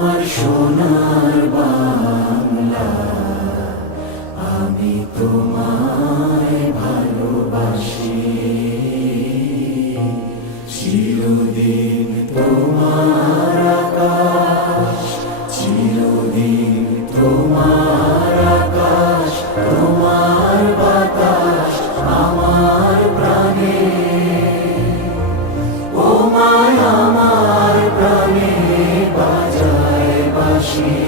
আমার সোনার বাংলা, আমি তোমায় ভালোবাসি। চিরদিন তোমার আকাশ, চিরদিন তোমার আকাশ, তোমার বাতাস আমার প্রাণে। ও মায় আমার প্রাণে বাজায় বাঁশি।